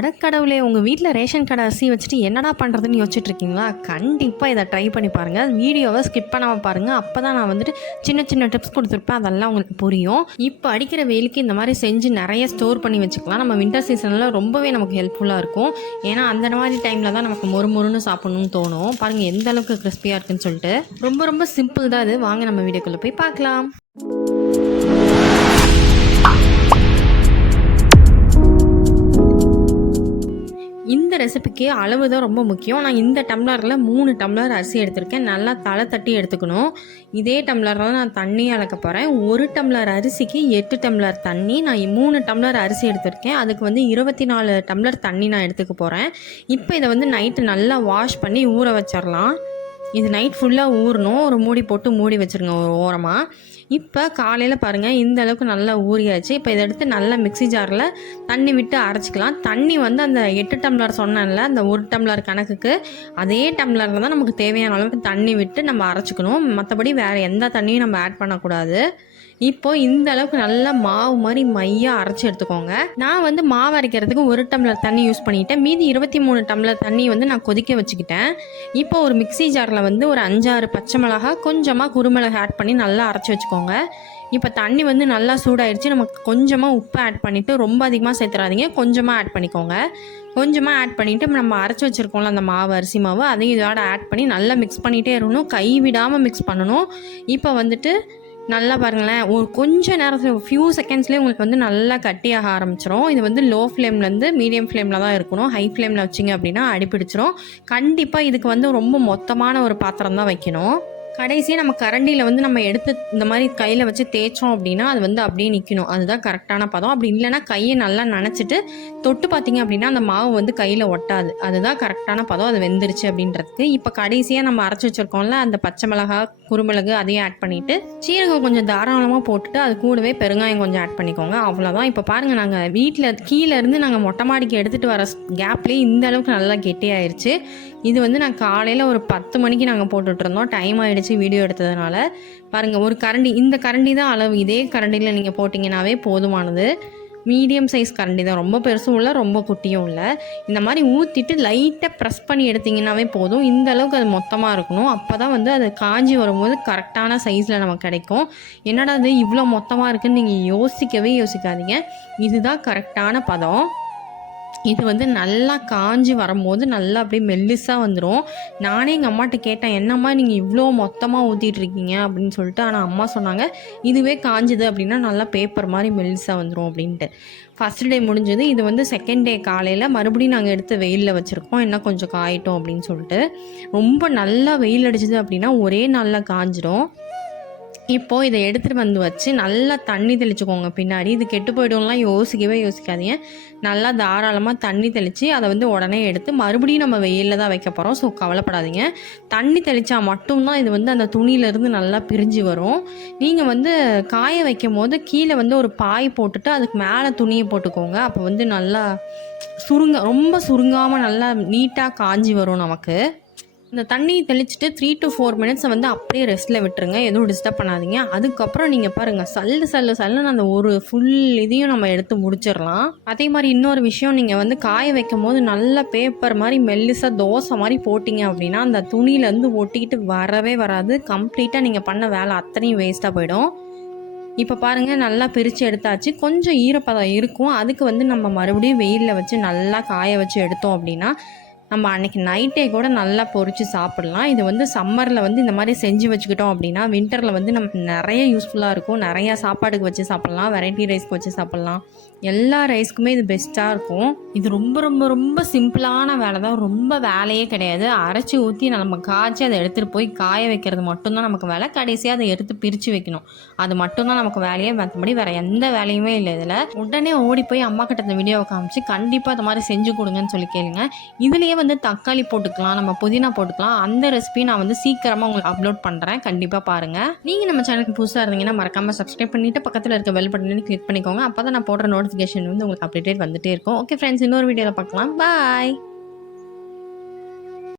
அடக்கடவுளே! உங்கள் வீட்டில் ரேஷன் கடை அரிசி வச்சுட்டு என்னடா பண்ணுறதுன்னு யோசிச்சுட்டு இருக்கீங்களா? கண்டிப்பாக இதை ட்ரை பண்ணி பாருங்கள். வீடியோவை ஸ்கிப் பண்ணாமல் பாருங்கள். அப்போ தான் நான் வந்துட்டு சின்ன சின்ன டிப்ஸ் கொடுத்துருப்பேன், அதெல்லாம் உங்களுக்கு புரியும். இப்போ அடிக்கிற வெயிலுக்கு இந்த மாதிரி செஞ்சு நிறைய ஸ்டோர் பண்ணி வச்சுக்கலாம். நம்ம வின்டர் சீசனில் ரொம்பவே நமக்கு ஹெல்ப்ஃபுல்லாக இருக்கும். ஏன்னா அந்த மாதிரி டைமில் தான் நமக்கு மொறுன்னு சாப்பிட்ணுன்னு தோணும். பாருங்கள் எந்த அளவுக்கு கிறிஸ்பியாக இருக்குன்னு சொல்லிட்டு. ரொம்ப ரொம்ப சிம்பிள் தான் இது. வாங்க நம்ம வீடியோக்குள்ளே போய் பார்க்கலாம். இந்த ரெசிபிக்கு அளவு தான் ரொம்ப முக்கியம். நான் இந்த டம்ளரில் 3 டம்ளர் அரிசி எடுத்திருக்கேன். நல்லா தலை தட்டி எடுத்துக்கணும். இதே டம்ளரில் நான் தண்ணி அளக்க போகிறேன். 1 டம்ளர் அரிசிக்கு 8 டம்ளர் தண்ணி. நான் 3 டம்ளர் அரிசி எடுத்திருக்கேன். அதுக்கு 24 டம்ளர் தண்ணி நான் எடுத்துக்க போகிறேன். இப்போ இதை நைட்டு நல்லா வாஷ் பண்ணி ஊற வச்சிடலாம். இது நைட் ஃபுல்லாக ஊறணும். ஒரு மூடி போட்டு மூடி வச்சுருங்க ஒரு ஓரமாக. இப்போ காலையில் பாருங்கள் இந்த அளவுக்கு நல்லா ஊறியாச்சு. இப்போ இதை எடுத்து நல்லா மிக்ஸி ஜாரில் தண்ணி விட்டு அரைச்சிக்கலாம். தண்ணி அந்த 8 டம்ளர் சொன்னேன்ல, அந்த 1 டம்ளர் கணக்குக்கு அதே டம்ளரில் தான் நமக்கு தேவையான அளவுக்கு தண்ணி விட்டு நம்ம அரைச்சிக்கணும். மற்றபடி வேறு எந்த தண்ணியும் நம்ம ஆட் பண்ணக்கூடாது. இப்போ இந்த அளவுக்கு நல்லா மாவு மாதிரி மையாக அரைச்சி எடுத்துக்கோங்க. நான் மாவு அரைக்கிறதுக்கு 1 டம்ளர் தண்ணி யூஸ் பண்ணிட்டேன். மீதி 23 டம்ளர் தண்ணி நான் கொதிக்க வச்சுக்கிட்டேன். இப்போ ஒரு மிக்ஸி ஜாரில் ஒரு 5-6 பச்சை மிளகா, கொஞ்சமாக குருமிளகு ஆட் பண்ணி நல்லா அரைச்சி வச்சுக்கோங்க. இப்போ தண்ணி நல்லா சூடாயிடுச்சு. நமக்கு கொஞ்சமாக உப்பு ஆட் பண்ணிவிட்டு, ரொம்ப அதிகமாக சேர்த்துறாதீங்க, கொஞ்சமாக ஆட் பண்ணிக்கோங்க. கொஞ்சமாக ஆட் பண்ணிவிட்டு நம்ம அரைச்சி வச்சுருக்கோம்ல அந்த மாவு, அரிசி மாவு, அதையும் இதோட ஆட் பண்ணி நல்லா மிக்ஸ் பண்ணிகிட்டே இருக்கணும். கை விடாமல் மிக்ஸ் பண்ணணும். இப்போ நல்லா பாருங்களேன், ஒரு கொஞ்சம் நேரத்தில் ஃபியூ செகண்ட்ஸ்லேயே உங்களுக்கு நல்லா கட்டியாக ஆரம்பிச்சிடும். இது லோ ஃப்ளேம்லேருந்து மீடியம் ஃப்ளேமில் தான் இருக்கணும். ஹை ஃப்ளேமில் வச்சிங்க அப்படின்னா அடிப்பிடிச்சிரும். கண்டிப்பாக இதுக்கு ரொம்ப மொத்தமான ஒரு பாத்திரம் தான் வைக்கணும். கடைசியாக நம்ம கரண்டியில் நம்ம எடுத்து இந்த மாதிரி கையில் வச்சு தேய்ச்சோம் அப்படின்னா அது அப்படியே நிற்கணும். அதுதான் கரெக்டான பதம். அப்படி இல்லைன்னா கையை நல்லா நனைச்சிட்டு தொட்டு பார்த்தீங்க அப்படின்னா அந்த மாவு கையில் ஒட்டாது. அதுதான் கரெக்டான பதம். அது வெந்துருச்சு அப்படின்றதுக்கு. இப்போ கடைசியாக நம்ம அரைச்சி வச்சுருக்கோம்ல அந்த பச்சை மிளகா, குருமிளகு, அதையும் ஆட் பண்ணிவிட்டு சீரகம் கொஞ்சம் தாராளமாக போட்டுட்டு அது கூடவே பெருங்காயம் கொஞ்சம் ஆட் பண்ணிக்கோங்க. அவ்வளோதான். இப்போ பாருங்கள், நாங்கள் வீட்டில் கீழேருந்து நாங்கள் மொட்டை மாடிக்கு எடுத்துகிட்டு வர கேப்லேயே இந்த அளவுக்கு நல்லா கெட்டியாயிருச்சு. இது நான் காலையில் ஒரு 10 மணிக்கு நாங்கள் போட்டுட்ருந்தோம். டைம் ஆகிடுச்சு வீடியோ எடுத்ததுனால. பாருங்கள், ஒரு கரண்டி, இந்த கரண்டி தான் அளவு. இதே கரண்டியில் நீங்கள் போட்டிங்கன்னாவே போதுமானது. மீடியம் சைஸ் கரண்டி தான், ரொம்ப பெருசும் இல்லை ரொம்ப குட்டியும் இல்லை. இந்த மாதிரி ஊற்றிட்டு லைட்டாக ப்ரெஸ் பண்ணி எடுத்திங்கன்னாவே போதும். இந்த அளவுக்கு அது மொத்தமாக இருக்கணும். அப்போ தான் அது காஞ்சி வரும்போது கரெக்டான சைஸில் நமக்கு கிடைக்கும். என்னடா அது இவ்வளோ மொத்தமாக இருக்குதுன்னு நீங்கள் யோசிக்காதீங்க. இதுதான் கரெக்டான பதம். இது நல்லா காஞ்சி வரும்போது நல்லா அப்படியே மெல்லிஸாக வந்துடும். நானே எங்கள் அம்மாட்ட கேட்டேன், என்னம்மா நீங்கள் இவ்வளோ மொத்தமாக ஊற்றிட்டுருக்கீங்க அப்படின்னு சொல்லிட்டு. ஆனால் அம்மா சொன்னாங்க, இதுவே காஞ்சுது அப்படின்னா நல்லா பேப்பர் மாதிரி மெல்லிஸாக வந்துடும் அப்படின்ட்டு. ஃபஸ்ட் டே முடிஞ்சது. இது செகண்ட் டே காலையில் மறுபடியும் நாங்கள் எடுத்து வெயிலில் வச்சுருக்கோம். இன்னும் கொஞ்சம் காயிட்டோம் அப்படின்னு சொல்லிட்டு. ரொம்ப நல்லா வெயில் அடிச்சிது அப்படின்னா ஒரே நாளில் காஞ்சிடும். இப்போது இதை எடுத்துகிட்டு வச்சு நல்லா தண்ணி தெளிச்சுக்கோங்க பின்னாடி. இது கெட்டு போய்டும்லாம் யோசிக்காதீங்க. நல்லா தாராளமாக தண்ணி தெளித்து அதை உடனே எடுத்து மறுபடியும் நம்ம வெயிலில் தான் வைக்க போகிறோம். ஸோ கவலைப்படாதீங்க. தண்ணி தெளித்தா மட்டும்தான் இது அந்த துணியிலேருந்து நல்லா பிரிஞ்சு வரும். நீங்கள் காய வைக்கும் போது கீழே ஒரு பாய் போட்டுட்டு அதுக்கு மேலே துணியை போட்டுக்கோங்க. அப்போ நல்லா ரொம்ப சுருங்காமல் நல்லா நீட்டாக காஞ்சி வரும் நமக்கு. இந்த தண்ணியை தெளிச்சுட்டு 3 to 4 மினிட்ஸை அப்படியே ரெஸ்ட்டில் விட்டுருங்க. எதுவும் டிஸ்டர்ப் பண்ணாதீங்க. அதுக்கப்புறம் நீங்கள் பாருங்கள், சல்லுன்னு அந்த ஒரு ஃபுல் இதையும் நம்ம எடுத்து முடிச்சிடலாம். அதே மாதிரி இன்னொரு விஷயம், நீங்கள் காய வைக்கும் போது நல்ல பேப்பர் மாதிரி மெல்லிசாக தோசை மாதிரி போட்டிங்க அப்படின்னா அந்த துணியிலேருந்து ஒட்டிக்கிட்டு வரவே வராது. கம்ப்ளீட்டாக நீங்கள் பண்ண வேலை அத்தனையும் வேஸ்ட்டாக போயிடும். இப்போ பாருங்கள், நல்லா பிரித்து எடுத்தாச்சு. கொஞ்சம் ஈரப்பதம் இருக்கும். அதுக்கு நம்ம மறுபடியும் வெயிலில் வச்சு நல்லா காய வச்சு எடுத்தோம் அப்படின்னா நம்ம அன்றைக்கி நைட்டே கூட நல்லா பொரித்து சாப்பிட்லாம். இது சம்மரில் இந்த மாதிரி செஞ்சு வச்சுக்கிட்டோம் அப்படின்னா வின்டரில் நமக்கு நிறைய யூஸ்ஃபுல்லாக இருக்கும். நிறையா சாப்பாடுக்கு வச்சு சாப்பிட்லாம், வெரைட்டி ரைஸ்க்கு வச்சு சாப்பிட்லாம். எல்லா ரைஸ்க்குமே இது பெஸ்ட்டாக இருக்கும். இது ரொம்ப ரொம்ப ரொம்ப சிம்பிளான வேலை தான். ரொம்ப வேலையே கிடையாது. அரைச்சி ஊற்றி நம்ம காய்ச்சி அதை எடுத்துகிட்டு போய் காய வைக்கிறது மட்டும்தான் நமக்கு வேலை. கடைசியாக அதை எடுத்து பிரித்து வைக்கணும். அது மட்டும்தான் நமக்கு வேலையே. மற்றபடி வேறு எந்த வேலையுமே இல்லை. இதில் உடனே ஓடி போய் அம்மா கிட்ட இந்த வீடியோவை காமிச்சு கண்டிப்பாக அது மாதிரி செஞ்சு கொடுங்கன்னு சொல்லி கேளுங்க. இதுலேயே தக்காளி போட்டுக்கலாம், நம்ம புதினா போட்டுக்கலாம். அந்த ரெசிபி நான் சீக்கிரமாக உங்களுக்கு அப்லோட் பண்ணுறேன். கண்டிப்பாக பாருங்கள். நீங்கள் நம்ம சேனலுக்கு புதுசாக இருந்தீங்கன்னா மறக்காமல் சப்ஸ்கிரைப் பண்ணிவிட்டு பக்கத்தில் இருக்க பெல் பட்டனை கிளிக் பண்ணிக்கோங்க. அப்போ தான் நான் போடுற நோட்டிஃபிகேஷன் உங்களுக்கு அப்டேட் வந்துகிட்டே இருக்கும். ஓகே ஃப்ரெண்ட்ஸ், இன்னொரு வீடியோவில் பார்க்கலாம். பாய்.